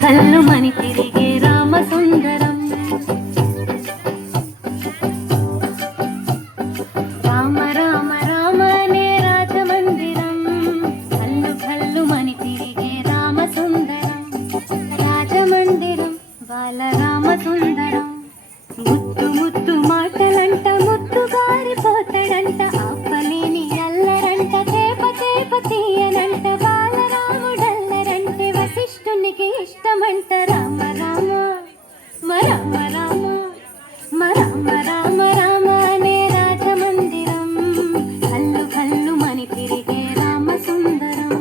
కల్లుమని తిరిగే రామసుందరం రామ రామ రామనే రాజమందిరం కల్లు కల్లుమని తిరిగే రామసుందరం రాజమందిరం బాలరామసుందరం ముత్తు ముత్తు మాటలంట ముత్తు గారిపోతాడంట ఆపలేని అల్లరంట చేప చేప తీయనంట బాలరాముడల్లరంటే వశిష్ఠునికి ఇష్టమంట రామ రామ రామ రామ రామ రామ రామ అనే రాజమందిరం కల్లు కల్లు మని తిరిగే రామసుందరం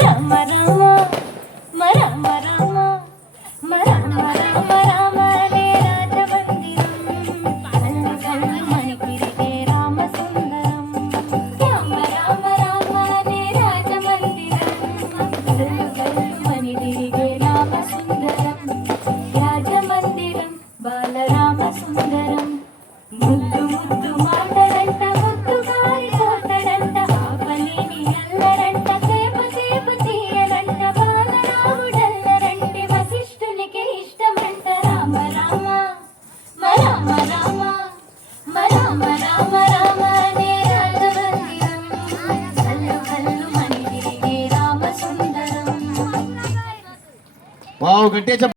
రామ రామ రామ రామ రామ రామ రామ రే రాజమందిరం కల్లు కల్లు మని తిరిగే రామసుందరం రామ రామ రామ రే రాజమందిరం కల్లు కల్లు మని తిరిగే రామసుందరం రాజమందిరం బాలరామసుందరం ముద్దు ముద్దు మాటలంట ముద్దు గారిపోతాడంట ఆపలేని అల్లరంట చేప చేప తీయనంట బాలరాముడల్లరంటే వశిష్ఠునికి ఇష్టమంట రామ రామ రామ రామ రామ రామ రామ అనే రాజమందిరం కల్లు కల్లు మని తిరిగే రామసుందరం. వావ్ గట్టిగా